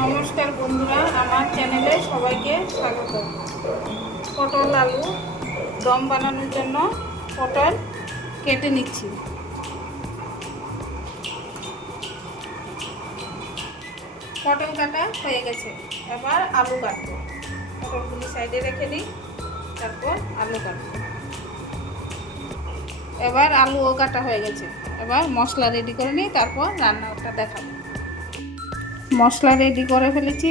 নমস্কার বন্ধুরা, আমার চ্যানেলে সবাইকে স্বাগত। পটল আলু দম বানানোর জন্য পটল কেটে নিচ্ছি। পটল কাটা হয়ে গেছে, এবার আলু কাটবো। পটলগুলি সাইডে রেখে দিই, তারপর আলু কাটবো। এবার আলুও কাটা হয়ে গেছে, এবার মশলা রেডি করে নিই, তারপর রান্নাটা দেখাবো। মশলা রেডি করে ফেলেছি।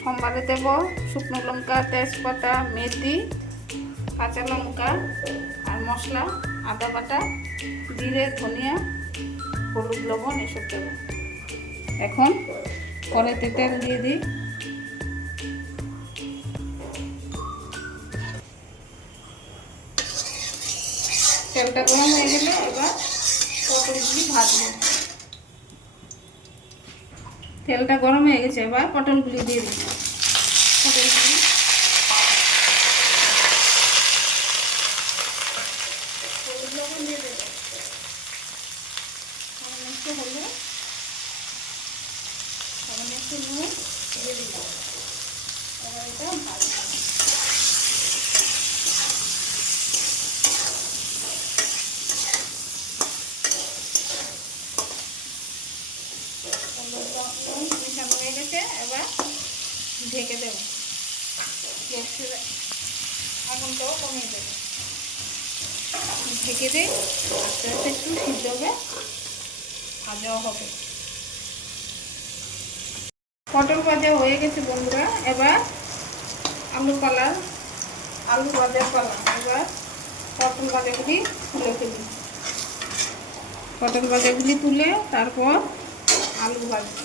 সম্বারে দেব শুকনো লঙ্কা, তেজপাতা, মেথি, কাঁচা লঙ্কা আর মশলা, আদা বাটা, জিরে, ধনিয়া, হলুদ, লবণ এসব দেব। এখন কড়াইতে তেল দিয়ে দিই। তেলটা গরম হয়ে গেলে এবার পটলগুলি ভাজবো। তেলটা গরম হয়ে গেছে, এবার পটলগুলি দিয়ে দিই। পটলগুলি হলুদ লবণ দিয়ে দেবো। একটু হলুদ, একটু নুন দিয়ে দিলাম। এবার এটা ভাজবো। মিশানো হয়ে গেছে, এবার ঢেকে দেবো। গ্যাসের আগুনটাও কমিয়ে দেবো। ঢেকে দিই, আস্তে আস্তে একটু সিদ্ধ হবে, ভাজাও হবে। পটল ভাজা হয়ে গেছে বন্ধুরা, এবার আলু ভাজার পালা। এবার পটল ভাজাগুলি তুলে ফেলি। পটল ভাজাগুলি তুলে তারপর আলু ভাজবো।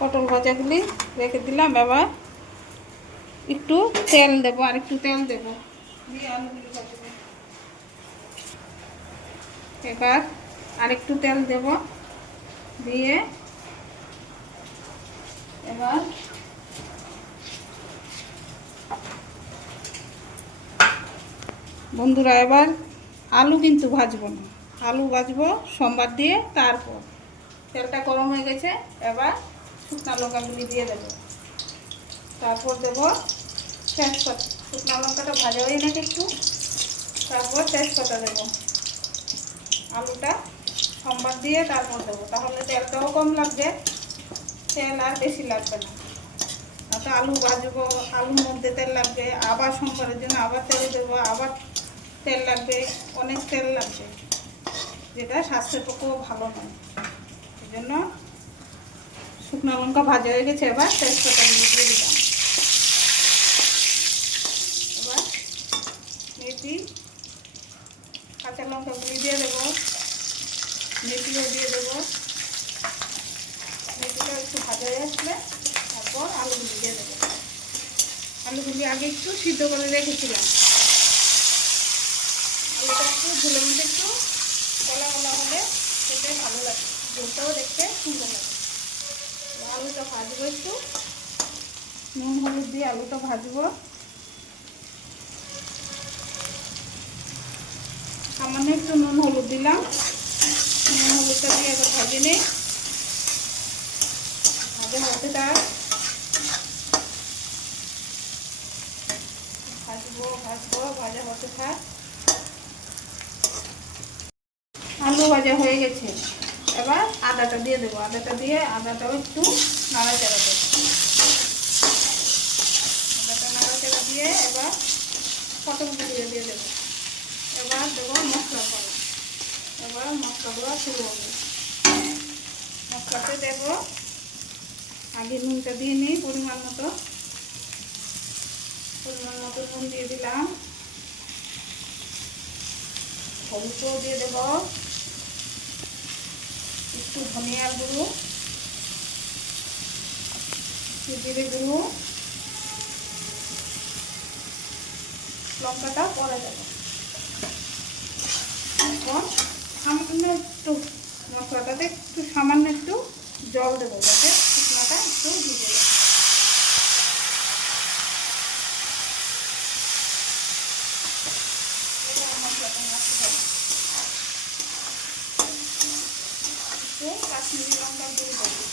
পটল ভাজাগুলি রেখে দিলাম, এবার একটু তেল দেবো, আর একটু তেল দেবো, দিয়ে আলুগুলি ভাজবো। এবার আর একটু তেল দেব, দিয়ে এবার বন্ধুরা এবার আলু কিন্তু ভাজবো না, আলু ভাজবো সোমবার দিয়ে। তারপর তেলটা গরম হয়ে গেছে, এবার শুকনো লঙ্কাগুলি দিয়ে দেবো। তারপর দেবো তেজপাতা। শুকনো লঙ্কাটা ভাজা হয়ে গেছে একটু, তারপর তেজপাতা দেবো। আলুটা সোমবার দিয়ে তারপর দেবো, তাহলে তেলটাও কম লাগবে, তেল আর বেশি লাগবে না। তো আলু ভাজবো, আলুর মধ্যে তেল লাগবে, আবার সোমবারের জন্য আবার তেল দেবো, আবার তেল লাগবে, অনেক তেল লাগবে, যেটা স্বাস্থ্যের পক্ষেও ভালো নয়। এই জন্য শুকনো লঙ্কা ভাজা হয়ে গেছে, এবার তেজপাতা দিয়ে দিলাম। এবার মেথি, কাঁচা লঙ্কাগুলি দিয়ে দেবো, মেথিও দিয়ে দেবো। মেথিটা একটু ভাজা হয়ে আসলে তারপর আলুগুলি দিয়ে দেবো। আলুগুলি আগে একটু সিদ্ধ করে রেখেছিলাম। আলুটা একটু ঝোলের মধ্যে একটু গলা গলা হলে খেতে ভালো লাগে, ঝোলটাও দেখতে সুন্দর লাগে। আলুটা ভাজবো, একটু নুন হলুদ দিয়ে আলুটা ভাজবো। সামান্য একটু নুন হলুদ দিলাম, নুন হলুদটা দিয়ে এবার ভাজে নেই, ভাজা হতে থাক। ভাজবো, ভাজা হতে থাক। আলু ভাজা হয়ে গেছে, এবার আদাটা দিয়ে দেবো। আদাটা দিয়ে আদাটাও একটু নাড়াচাড়া দেবো। আদাটা নাড়াচাড়া দিয়ে এবার পটলগুলো দিয়ে দেবো। এবার দেবো মশলা করা। এবার মশলাগুলো শুরু হবে। মশলাতে দেবো, আগে নুনটা দিয়ে নিই পরিমাণ মতো নুন দিয়ে দিলাম। হলুদও দিয়ে দেবো, একটু ধনিয়ার গুঁড়ো, জিরে গুঁড়ো, লঙ্কাটা পরে দেবো। এখন সামান্য একটু মশলাটাতে একটু সামান্য একটু জল দেবো যাতে শুকনাটা একটু ভিজে যায়। মশলাটা মাখতে হবে। একটু কাশ্মীরি লঙ্কা গুঁড়ো দেবো।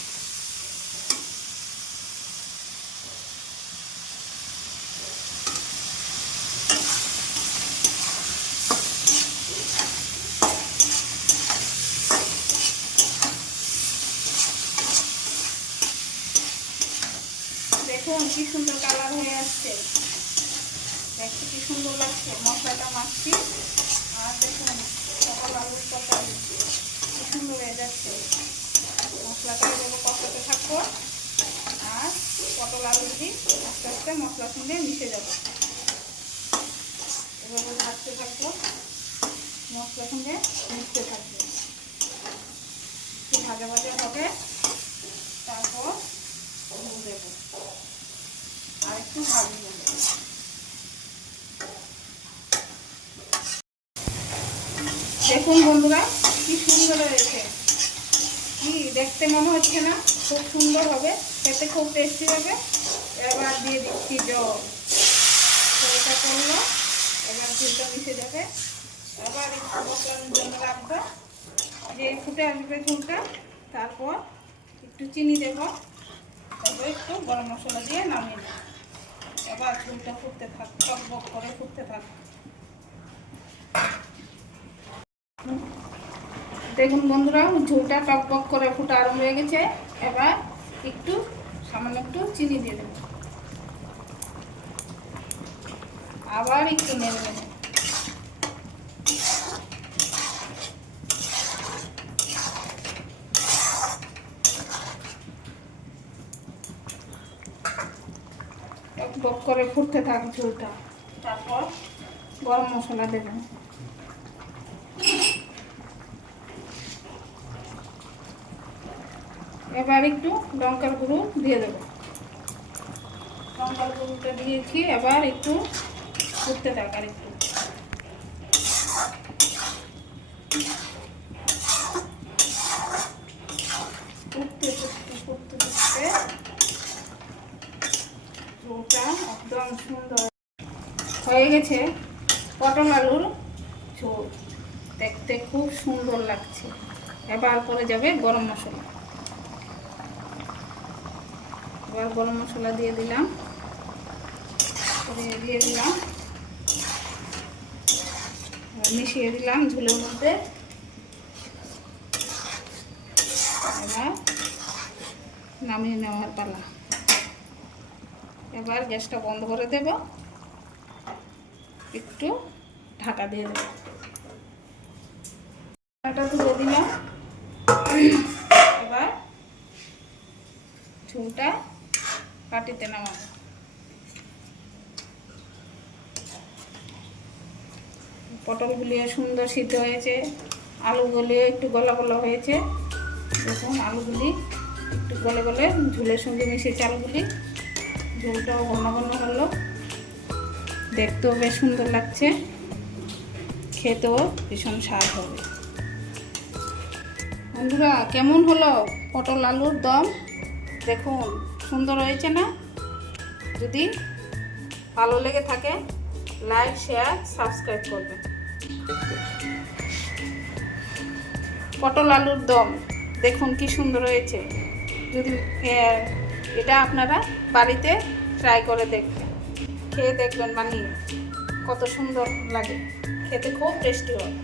দেখুন কি সুন্দর কালার হয়ে আসছে, দেখতে কি সুন্দর লাগছে। মশলাটা মাখছি আর দেখুন পটল আলুর তরকারি কি সুন্দর হয়ে যাচ্ছে। মশলাটা এভাবে কষাতে থাকবো আর পটল আলুটি আস্তে আস্তে মশলার সঙ্গে মিশে যাবে। এভাবে ভাজতে থাকবো, মশলার সঙ্গে মিশতে থাকবে, একটু ভাজা ভাজা হবে। তারপর দেবো আর একটু ভাজবো। দেখুন বন্ধুরা কি সুন্দর হয়েছে, কি দেখতে মনে হচ্ছে না? খুব সুন্দর হবে, খেতে খুব টেস্টি হবে। এবার দিয়ে দিচ্ছি জল, জলটা করলো, এবার ঝোলটা মিশে যাবে। এবার একটু বসানোর জন্য রাখবো, যে ফুটে আসবে ঝোলটা। তারপর একটু চিনি দেবো, তারপর একটু গরম মশলা দিয়ে নামিয়ে দেবো। এবার ঝোলটা ফুটতে থাক, টকবক করে ফুটতে থাক। দেখুন বন্ধুরা ঝোলটা টকবক করে ফুটা আরম্ভ হয়ে গেছে। এবার একটু সামান্য একটু চিনি দিয়ে দেবো, আবার একটু নেড়ে নেব। টকবক করে ফুটতে থাক ঝোলটা। তারপর গরম মশলা দেবেন। এবার একটু লঙ্কার গুঁড়ো দিয়ে দেবো, লঙ্কার গুঁড়োটা দিয়েছি। এবার একটু ফুটতে থাক, আর একটু ফুটতে ফুটতে ফুটতে ফুটতে ঝোলটা একদম সুন্দর হয়ে গেছে। পটল আলুর ঝোল দেখতে খুব সুন্দর লাগছে। এবার পরে যাবে গরম মশলা। এবার গরম মশলা দিয়ে দিলাম, দিয়ে দিলাম, মিশিয়ে দিলাম ঝোলের মধ্যে। এবার নামিয়ে নেওয়ার পালা। এবার গ্যাসটা বন্ধ করে দেব, একটু ঢাকা দিয়ে দেব। ঢাকাটা তুলে দিলাম। এবার ঝোলটা কাটিতে নামাবো। পটলগুলিও সুন্দর সিদ্ধ হয়েছে, আলুগুলিও একটু গলা গলা হয়েছে। দেখুন আলুগুলি একটু গলে গলে ঝোলের সঙ্গে মিশেছে। আলুগুলি ঝোলটাও ঘন ঘন হলো, দেখতেও বেশ সুন্দর লাগছে, খেতেও ভীষণ স্বাদ হবে। বন্ধুরা কেমন হলো পটল আলুর দম? দেখুন সুন্দর হয়েছে না? যদি ভালো লেগে থাকে লাইক শেয়ার সাবস্ক্রাইব করবেন। পটল আলুর দম দেখুন কি সুন্দর হয়েছে। যদি এটা আপনারা বাড়িতে ট্রাই করে দেখবেন, খেয়ে দেখবেন, বানিয়ে কত সুন্দর লাগে, খেতে খুব টেস্টি হয়।